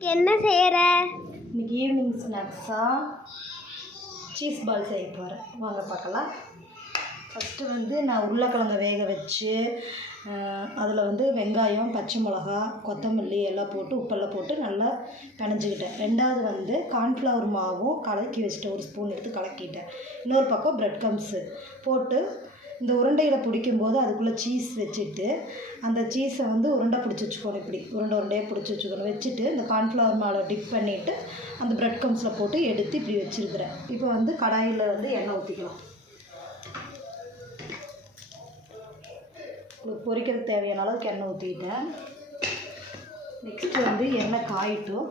என்ன செய்யற? இன்னைக்கு ஈவினிங் ஸ்நாக்ஸாக சீஸ் பால் செய்ய போகிறேன். வாங்க பார்க்கலாம். ஃபஸ்ட்டு வந்து நான் உருளைக்கிழங்க வேக வச்சு அதில் வெங்காயம், பச்சை மிளகா, கொத்தமல்லி எல்லாம் போட்டு உப்பெல்லாம் போட்டு நல்லா பிணைஞ்சிக்கிட்டேன். ரெண்டாவது கார்ன்ஃப்ளவர் மாவும் கலக்கி வச்சுட்டேன், ஒரு ஸ்பூன் எடுத்து கலக்கிட்டேன். இன்னொரு பக்கம் ப்ரெட் க்ரம்ஸு போட்டு இந்த உருண்டையில் பிடிக்கும்போது அதுக்குள்ளே சீஸ் வச்சுட்டு அந்த சீஸை உருண்டை பிடிச்சி வச்சுக்கணும். இப்படி உருண்டையாக பிடிச்சி வச்சுக்கணும். வச்சுட்டு இந்த கார்ன்ஃப்ளவர் மாவில் டிப் பண்ணிவிட்டு அந்த ப்ரெட் க்ரம்ஸில் போட்டு எடுத்து இப்படி வச்சுருக்கிறேன். இப்போ கடாயில் எண்ணெய் ஊற்றிக்கலாம். உங்களுக்கு பொரிக்கிறதுக்கு தேவையான அளவுக்கு எண்ணெய் ஊற்றிக்கிட்டேன். நெக்ஸ்ட்டு எண்ணெய் காயிட்டும்.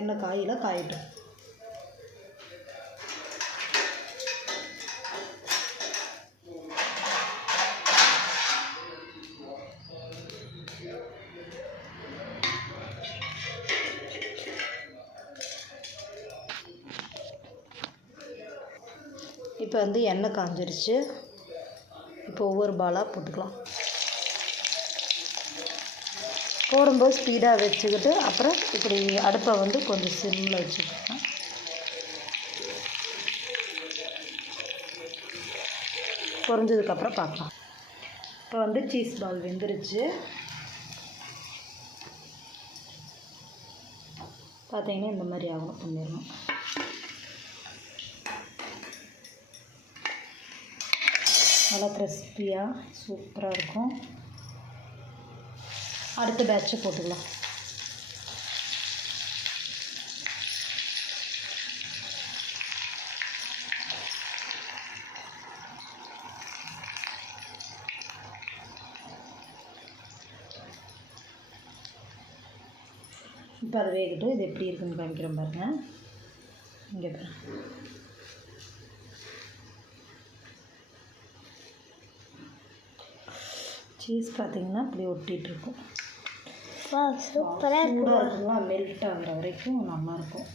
எண்ணெய் காயிட்டும். இப்போ எண்ணெய் காஞ்சிருச்சு. இப்போ ஒவ்வொரு பாலாக போட்டுக்கலாம். போடும்போது ஸ்பீடாக வச்சுக்கிட்டு அப்புறம் இப்படி அடுப்பை கொஞ்சம் சிம்மில் வச்சுக்கலாம். பொரிஞ்சதுக்கப்புறம் பார்க்கலாம். இப்போ சீஸ் பால் வெந்துருச்சு. பார்த்தீங்கன்னா இந்த மாதிரி ஆகணும், பண்ணிடணும். நல்லா கிறிஸ்பியாக சூப்பராக இருக்கும். அடுத்த பேட்சை போட்டுக்கலாம். இப்போ அது வேகட்டும். இது எப்படி இருக்குன்னு காமிக்கிறேன் பாருங்கள். இங்கே பாருங்கள். சீஸ் பார்த்திங்கன்னா இப்படி ஒட்டிகிட்ருக்கும். சூப்பராக இருக்குங்களா? மெல்ட் ஆகிற வரைக்கும் நல்லாயிருக்கும்.